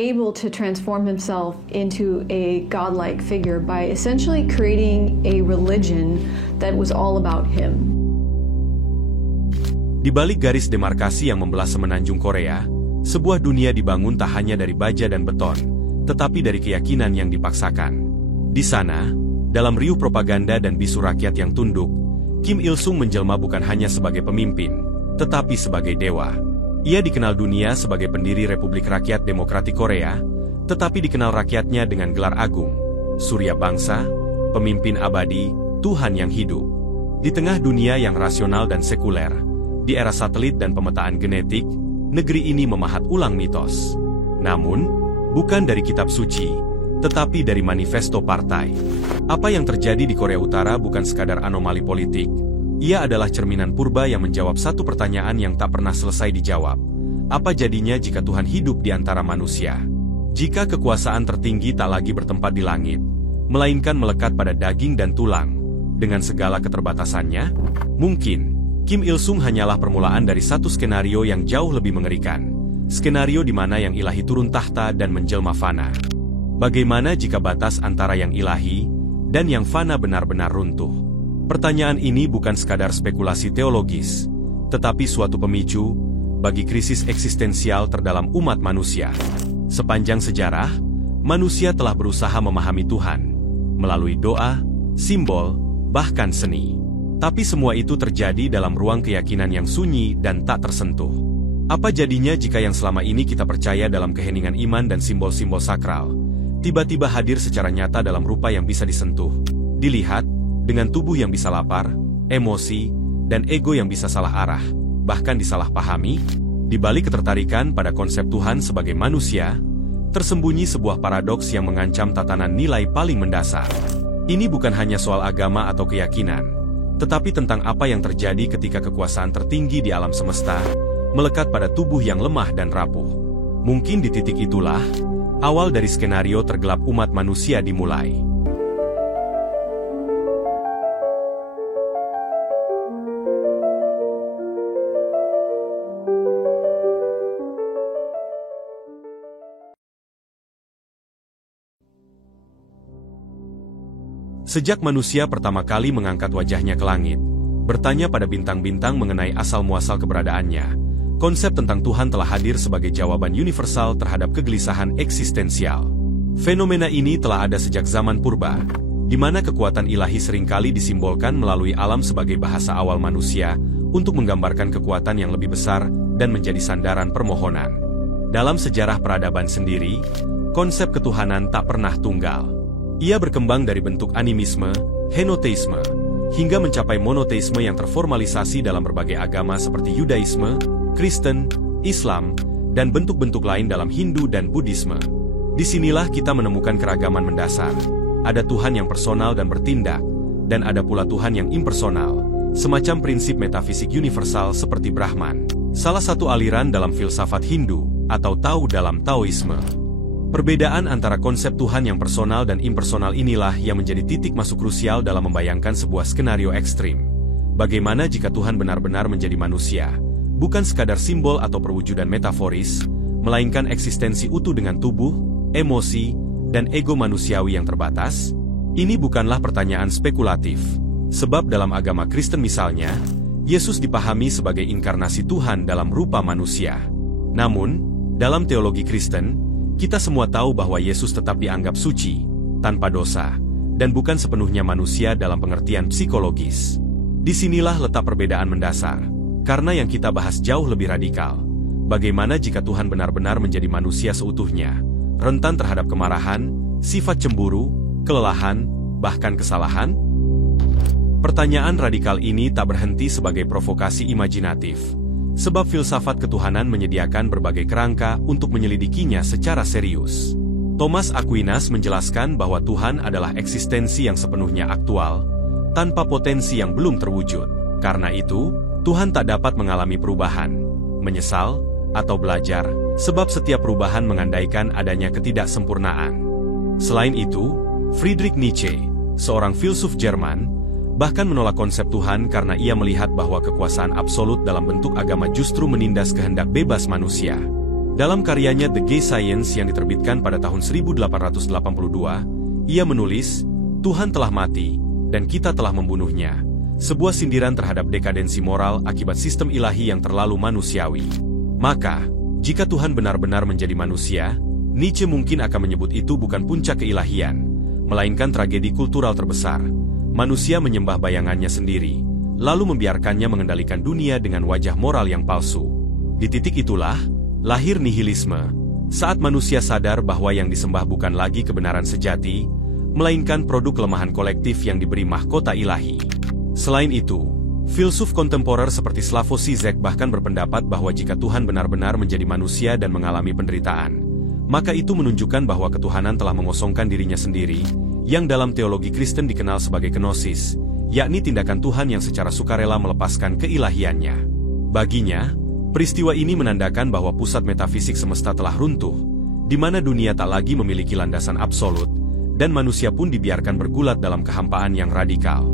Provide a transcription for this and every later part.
able to transform himself into a godlike figure by essentially creating a religion that was all about him. Di balik garis demarkasi yang membelah semenanjung Korea, sebuah dunia dibangun tak hanya dari baja dan beton, tetapi dari keyakinan yang dipaksakan. Di sana, dalam riuh propaganda dan bisu rakyat yang tunduk, Kim Il-sung menjelma bukan hanya sebagai pemimpin, tetapi sebagai dewa. Ia dikenal dunia sebagai pendiri Republik Rakyat Demokratik Korea, tetapi dikenal rakyatnya dengan gelar agung, Surya Bangsa, pemimpin abadi, Tuhan yang hidup. Di tengah dunia yang rasional dan sekuler, di era satelit dan pemetaan genetik, negeri ini memahat ulang mitos. Namun, bukan dari kitab suci, tetapi dari manifesto partai. Apa yang terjadi di Korea Utara bukan sekadar anomali politik. Ia adalah cerminan purba yang menjawab satu pertanyaan yang tak pernah selesai dijawab. Apa jadinya jika Tuhan hidup di antara manusia? Jika kekuasaan tertinggi tak lagi bertempat di langit, melainkan melekat pada daging dan tulang, dengan segala keterbatasannya, mungkin Kim Il-sung hanyalah permulaan dari satu skenario yang jauh lebih mengerikan. Skenario di mana yang ilahi turun tahta dan menjelma fana. Bagaimana jika batas antara yang ilahi dan yang fana benar-benar runtuh? Pertanyaan ini bukan sekadar spekulasi teologis, tetapi suatu pemicu bagi krisis eksistensial terdalam umat manusia. Sepanjang sejarah, manusia telah berusaha memahami Tuhan melalui doa, simbol, bahkan seni. Tapi semua itu terjadi dalam ruang keyakinan yang sunyi dan tak tersentuh. Apa jadinya jika yang selama ini kita percaya dalam keheningan iman dan simbol-simbol sakral, tiba-tiba hadir secara nyata dalam rupa yang bisa disentuh, dilihat, dengan tubuh yang bisa lapar, emosi, dan ego yang bisa salah arah, bahkan disalahpahami? Di balik ketertarikan pada konsep Tuhan sebagai manusia, tersembunyi sebuah paradoks yang mengancam tatanan nilai paling mendasar. Ini bukan hanya soal agama atau keyakinan, tetapi tentang apa yang terjadi ketika kekuasaan tertinggi di alam semesta melekat pada tubuh yang lemah dan rapuh. Mungkin di titik itulah, awal dari skenario tergelap umat manusia dimulai. Sejak manusia pertama kali mengangkat wajahnya ke langit, bertanya pada bintang-bintang mengenai asal-muasal keberadaannya, konsep tentang Tuhan telah hadir sebagai jawaban universal terhadap kegelisahan eksistensial. Fenomena ini telah ada sejak zaman purba, di mana kekuatan ilahi seringkali disimbolkan melalui alam sebagai bahasa awal manusia untuk menggambarkan kekuatan yang lebih besar dan menjadi sandaran permohonan. Dalam sejarah peradaban sendiri, konsep ketuhanan tak pernah tunggal. Ia berkembang dari bentuk animisme, henoteisme, hingga mencapai monoteisme yang terformalisasi dalam berbagai agama seperti Yudaisme, Kristen, Islam, dan bentuk-bentuk lain dalam Hindu dan Buddhisme. Disinilah kita menemukan keragaman mendasar. Ada Tuhan yang personal dan bertindak, dan ada pula Tuhan yang impersonal, semacam prinsip metafisik universal seperti Brahman, salah satu aliran dalam filsafat Hindu, atau Tao dalam Taoisme. Perbedaan antara konsep Tuhan yang personal dan impersonal inilah yang menjadi titik masuk krusial dalam membayangkan sebuah skenario ekstrim. Bagaimana jika Tuhan benar-benar menjadi manusia, bukan sekadar simbol atau perwujudan metaforis, melainkan eksistensi utuh dengan tubuh, emosi, dan ego manusiawi yang terbatas? Ini bukanlah pertanyaan spekulatif, sebab dalam agama Kristen misalnya, Yesus dipahami sebagai inkarnasi Tuhan dalam rupa manusia. Namun, dalam teologi Kristen, kita semua tahu bahwa Yesus tetap dianggap suci, tanpa dosa, dan bukan sepenuhnya manusia dalam pengertian psikologis. Disinilah letak perbedaan mendasar, karena yang kita bahas jauh lebih radikal. Bagaimana jika Tuhan benar-benar menjadi manusia seutuhnya, rentan terhadap kemarahan, sifat cemburu, kelelahan, bahkan kesalahan? Pertanyaan radikal ini tak berhenti sebagai provokasi imajinatif, sebab filsafat ketuhanan menyediakan berbagai kerangka untuk menyelidikinya secara serius. Thomas Aquinas menjelaskan bahwa Tuhan adalah eksistensi yang sepenuhnya aktual, tanpa potensi yang belum terwujud. Karena itu, Tuhan tak dapat mengalami perubahan, menyesal, atau belajar, sebab setiap perubahan mengandaikan adanya ketidaksempurnaan. Selain itu, Friedrich Nietzsche, seorang filsuf Jerman, bahkan menolak konsep Tuhan karena ia melihat bahwa kekuasaan absolut dalam bentuk agama justru menindas kehendak bebas manusia. Dalam karyanya The Gay Science yang diterbitkan pada tahun 1882, ia menulis, Tuhan telah mati, dan kita telah membunuhnya. Sebuah sindiran terhadap dekadensi moral akibat sistem ilahi yang terlalu manusiawi. Maka, jika Tuhan benar-benar menjadi manusia, Nietzsche mungkin akan menyebut itu bukan puncak keilahian, melainkan tragedi kultural terbesar. Manusia menyembah bayangannya sendiri, lalu membiarkannya mengendalikan dunia dengan wajah moral yang palsu. Di titik itulah, lahir nihilisme, saat manusia sadar bahwa yang disembah bukan lagi kebenaran sejati, melainkan produk kelemahan kolektif yang diberi mahkota ilahi. Selain itu, filsuf kontemporer seperti Slavoj Žižek bahkan berpendapat bahwa jika Tuhan benar-benar menjadi manusia dan mengalami penderitaan, maka itu menunjukkan bahwa ketuhanan telah mengosongkan dirinya sendiri, yang dalam teologi Kristen dikenal sebagai kenosis, yakni tindakan Tuhan yang secara sukarela melepaskan keilahiannya. Baginya, peristiwa ini menandakan bahwa pusat metafisik semesta telah runtuh, di mana dunia tak lagi memiliki landasan absolut, dan manusia pun dibiarkan bergulat dalam kehampaan yang radikal.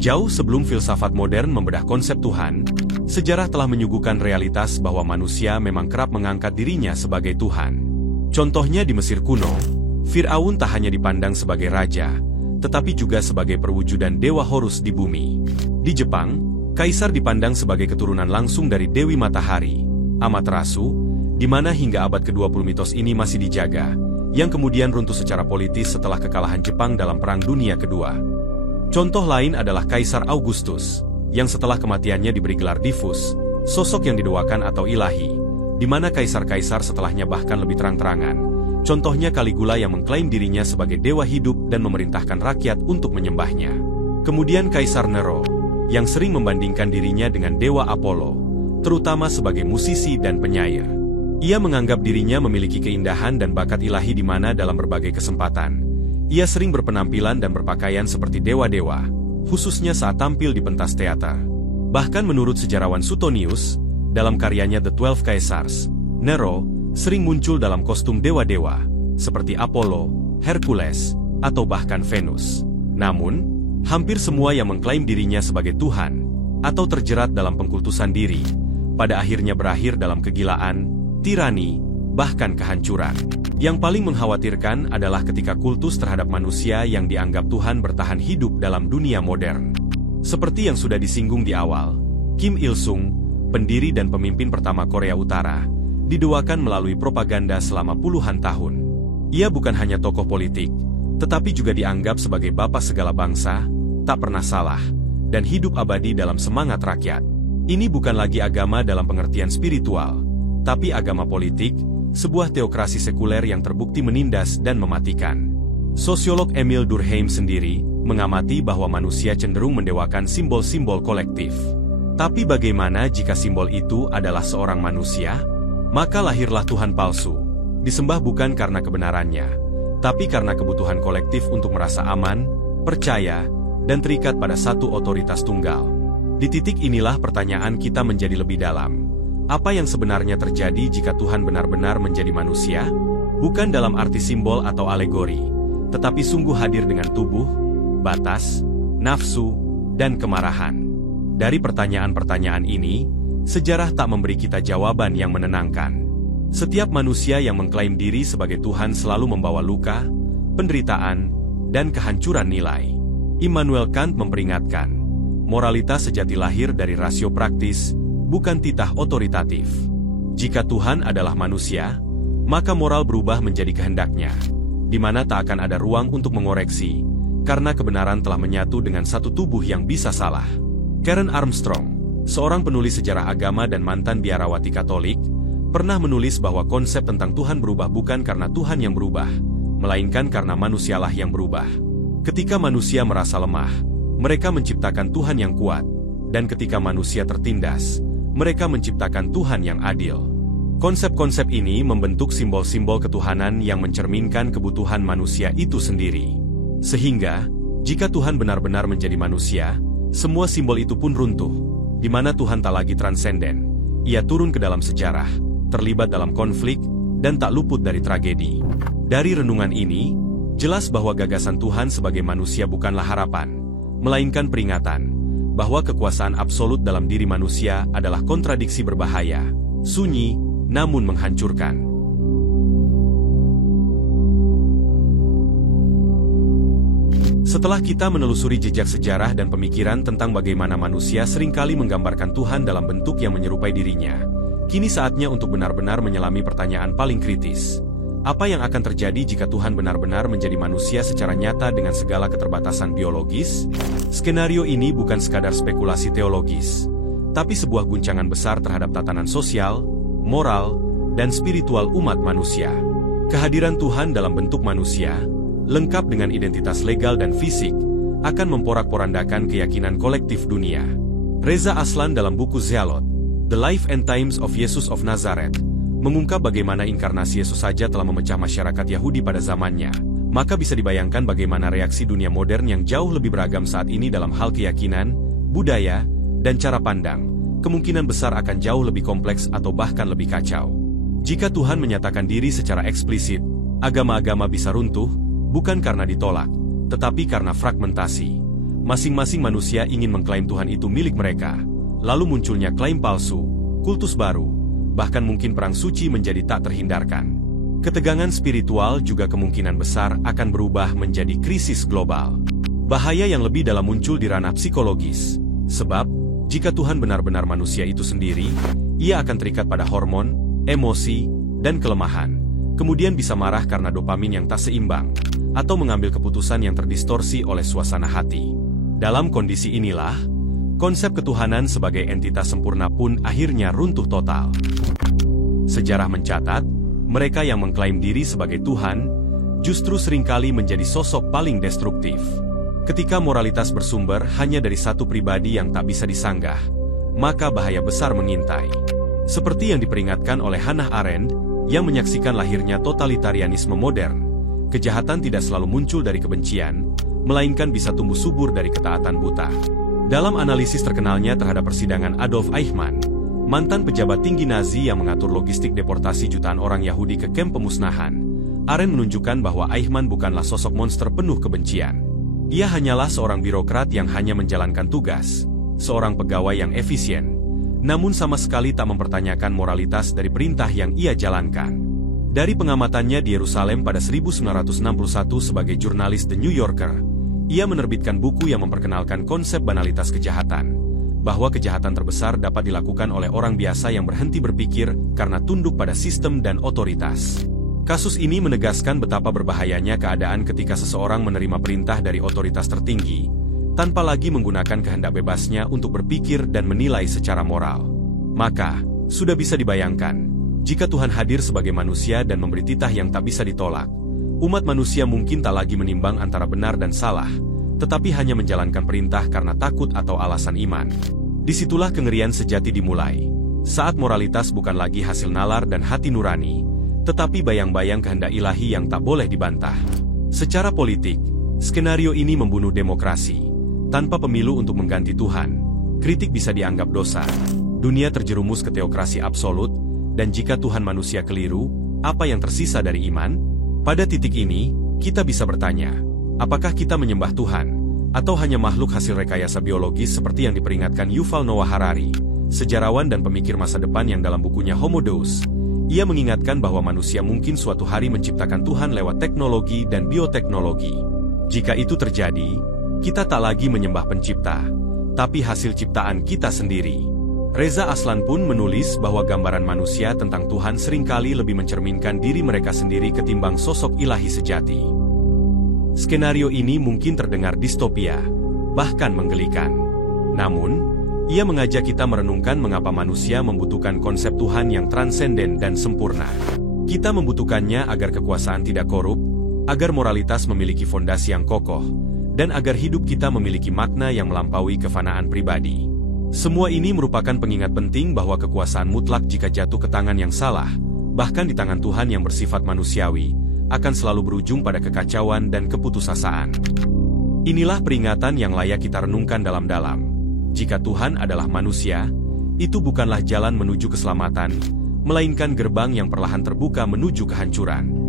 Jauh sebelum filsafat modern membedah konsep Tuhan, sejarah telah menyuguhkan realitas bahwa manusia memang kerap mengangkat dirinya sebagai Tuhan. Contohnya di Mesir kuno, Fir'aun tak hanya dipandang sebagai raja, tetapi juga sebagai perwujudan dewa Horus di bumi. Di Jepang, kaisar dipandang sebagai keturunan langsung dari Dewi Matahari, Amaterasu, di mana hingga abad ke-20 mitos ini masih dijaga, yang kemudian runtuh secara politis setelah kekalahan Jepang dalam Perang Dunia Kedua. Contoh lain adalah Kaisar Augustus, yang setelah kematiannya diberi gelar Divus, sosok yang didoakan atau ilahi, di mana kaisar-kaisar setelahnya bahkan lebih terang-terangan. Contohnya Caligula yang mengklaim dirinya sebagai dewa hidup dan memerintahkan rakyat untuk menyembahnya. Kemudian Kaisar Nero, yang sering membandingkan dirinya dengan dewa Apollo, terutama sebagai musisi dan penyair. Ia menganggap dirinya memiliki keindahan dan bakat ilahi di mana dalam berbagai kesempatan, ia sering berpenampilan dan berpakaian seperti dewa-dewa, khususnya saat tampil di pentas teater. Bahkan menurut sejarawan Suetonius, dalam karyanya The 12 Caesars, Nero sering muncul dalam kostum dewa-dewa, seperti Apollo, Hercules, atau bahkan Venus. Namun, hampir semua yang mengklaim dirinya sebagai Tuhan, atau terjerat dalam pengkultusan diri, pada akhirnya berakhir dalam kegilaan, tirani, bahkan kehancuran. Yang paling mengkhawatirkan adalah ketika kultus terhadap manusia yang dianggap Tuhan bertahan hidup dalam dunia modern. Seperti yang sudah disinggung di awal, Kim Il-sung, pendiri dan pemimpin pertama Korea Utara, didoakan melalui propaganda selama puluhan tahun. Ia bukan hanya tokoh politik, tetapi juga dianggap sebagai bapak segala bangsa, tak pernah salah, dan hidup abadi dalam semangat rakyat. Ini bukan lagi agama dalam pengertian spiritual, tapi agama politik, sebuah teokrasi sekuler yang terbukti menindas dan mematikan. Sosiolog Emil Durkheim sendiri mengamati bahwa manusia cenderung mendewakan simbol-simbol kolektif. Tapi bagaimana jika simbol itu adalah seorang manusia? Maka lahirlah Tuhan palsu, disembah bukan karena kebenarannya, tapi karena kebutuhan kolektif untuk merasa aman, percaya, dan terikat pada satu otoritas tunggal. Di titik inilah pertanyaan kita menjadi lebih dalam. Apa yang sebenarnya terjadi jika Tuhan benar-benar menjadi manusia? Bukan dalam arti simbol atau alegori, tetapi sungguh hadir dengan tubuh, batas, nafsu, dan kemarahan. Dari pertanyaan-pertanyaan ini, sejarah tak memberi kita jawaban yang menenangkan. Setiap manusia yang mengklaim diri sebagai Tuhan selalu membawa luka, penderitaan, dan kehancuran nilai. Immanuel Kant memperingatkan, moralitas sejati lahir dari rasio praktis, bukan titah otoritatif. Jika Tuhan adalah manusia, maka moral berubah menjadi kehendaknya, di mana tak akan ada ruang untuk mengoreksi, karena kebenaran telah menyatu dengan satu tubuh yang bisa salah. Karen Armstrong, seorang penulis sejarah agama dan mantan biarawati Katolik, pernah menulis bahwa konsep tentang Tuhan berubah bukan karena Tuhan yang berubah, melainkan karena manusialah yang berubah. Ketika manusia merasa lemah, mereka menciptakan Tuhan yang kuat, dan ketika manusia tertindas, mereka menciptakan Tuhan yang adil. Konsep-konsep ini membentuk simbol-simbol ketuhanan yang mencerminkan kebutuhan manusia itu sendiri. Sehingga, jika Tuhan benar-benar menjadi manusia, semua simbol itu pun runtuh, di mana Tuhan tak lagi transenden. Ia turun ke dalam sejarah, terlibat dalam konflik, dan tak luput dari tragedi. Dari renungan ini, jelas bahwa gagasan Tuhan sebagai manusia bukanlah harapan, melainkan peringatan, bahwa kekuasaan absolut dalam diri manusia adalah kontradiksi berbahaya, sunyi, namun menghancurkan. Setelah kita menelusuri jejak sejarah dan pemikiran tentang bagaimana manusia seringkali menggambarkan Tuhan dalam bentuk yang menyerupai dirinya, kini saatnya untuk benar-benar menyelami pertanyaan paling kritis. Apa yang akan terjadi jika Tuhan benar-benar menjadi manusia secara nyata dengan segala keterbatasan biologis? Skenario ini bukan sekadar spekulasi teologis, tapi sebuah guncangan besar terhadap tatanan sosial, moral, dan spiritual umat manusia. Kehadiran Tuhan dalam bentuk manusia, lengkap dengan identitas legal dan fisik, akan memporak-porandakan keyakinan kolektif dunia. Reza Aslan dalam buku Zealot, The Life and Times of Jesus of Nazareth, mengungkap bagaimana inkarnasi Yesus saja telah memecah masyarakat Yahudi pada zamannya. Maka bisa dibayangkan bagaimana reaksi dunia modern yang jauh lebih beragam saat ini dalam hal keyakinan, budaya, dan cara pandang, kemungkinan besar akan jauh lebih kompleks atau bahkan lebih kacau. Jika Tuhan menyatakan diri secara eksplisit, agama-agama bisa runtuh, bukan karena ditolak, tetapi karena fragmentasi. Masing-masing manusia ingin mengklaim Tuhan itu milik mereka, lalu munculnya klaim palsu, kultus baru, bahkan mungkin perang suci menjadi tak terhindarkan. Ketegangan spiritual juga kemungkinan besar akan berubah menjadi krisis global. Bahaya yang lebih dalam muncul di ranah psikologis, sebab jika Tuhan benar-benar manusia itu sendiri, ia akan terikat pada hormon, emosi, dan kelemahan, kemudian bisa marah karena dopamin yang tak seimbang, atau mengambil keputusan yang terdistorsi oleh suasana hati. Dalam kondisi inilah, konsep ketuhanan sebagai entitas sempurna pun akhirnya runtuh total. Sejarah mencatat, mereka yang mengklaim diri sebagai Tuhan, justru seringkali menjadi sosok paling destruktif. Ketika moralitas bersumber hanya dari satu pribadi yang tak bisa disanggah, maka bahaya besar mengintai. Seperti yang diperingatkan oleh Hannah Arendt, yang menyaksikan lahirnya totalitarianisme modern, kejahatan tidak selalu muncul dari kebencian, melainkan bisa tumbuh subur dari ketaatan buta. Dalam analisis terkenalnya terhadap persidangan Adolf Eichmann, mantan pejabat tinggi Nazi yang mengatur logistik deportasi jutaan orang Yahudi ke kamp pemusnahan, Arendt menunjukkan bahwa Eichmann bukanlah sosok monster penuh kebencian. Ia hanyalah seorang birokrat yang hanya menjalankan tugas, seorang pegawai yang efisien, namun sama sekali tak mempertanyakan moralitas dari perintah yang ia jalankan. Dari pengamatannya di Yerusalem pada 1961 sebagai jurnalis The New Yorker, ia menerbitkan buku yang memperkenalkan konsep banalitas kejahatan, bahwa kejahatan terbesar dapat dilakukan oleh orang biasa yang berhenti berpikir karena tunduk pada sistem dan otoritas. Kasus ini menegaskan betapa berbahayanya keadaan ketika seseorang menerima perintah dari otoritas tertinggi, tanpa lagi menggunakan kehendak bebasnya untuk berpikir dan menilai secara moral. Maka, sudah bisa dibayangkan, jika Tuhan hadir sebagai manusia dan memberi titah yang tak bisa ditolak, umat manusia mungkin tak lagi menimbang antara benar dan salah, tetapi hanya menjalankan perintah karena takut atau alasan iman. Disitulah kengerian sejati dimulai, saat moralitas bukan lagi hasil nalar dan hati nurani, tetapi bayang-bayang kehendak ilahi yang tak boleh dibantah. Secara politik, skenario ini membunuh demokrasi. Tanpa pemilu untuk mengganti Tuhan, kritik bisa dianggap dosa. Dunia terjerumus ke teokrasi absolut, dan jika Tuhan manusia keliru, apa yang tersisa dari iman? Pada titik ini, kita bisa bertanya, apakah kita menyembah Tuhan, atau hanya makhluk hasil rekayasa biologis seperti yang diperingatkan Yuval Noah Harari, sejarawan dan pemikir masa depan yang dalam bukunya Homo Deus, ia mengingatkan bahwa manusia mungkin suatu hari menciptakan Tuhan lewat teknologi dan bioteknologi. Jika itu terjadi, kita tak lagi menyembah pencipta, tapi hasil ciptaan kita sendiri. Reza Aslan pun menulis bahwa gambaran manusia tentang Tuhan seringkali lebih mencerminkan diri mereka sendiri ketimbang sosok ilahi sejati. Skenario ini mungkin terdengar distopia, bahkan menggelikan. Namun, ia mengajak kita merenungkan mengapa manusia membutuhkan konsep Tuhan yang transenden dan sempurna. Kita membutuhkannya agar kekuasaan tidak korup, agar moralitas memiliki fondasi yang kokoh, dan agar hidup kita memiliki makna yang melampaui kefanaan pribadi. Semua ini merupakan pengingat penting bahwa kekuasaan mutlak jika jatuh ke tangan yang salah, bahkan di tangan Tuhan yang bersifat manusiawi, akan selalu berujung pada kekacauan dan keputusasaan. Inilah peringatan yang layak kita renungkan dalam-dalam. Jika Tuhan adalah manusia, itu bukanlah jalan menuju keselamatan, melainkan gerbang yang perlahan terbuka menuju kehancuran.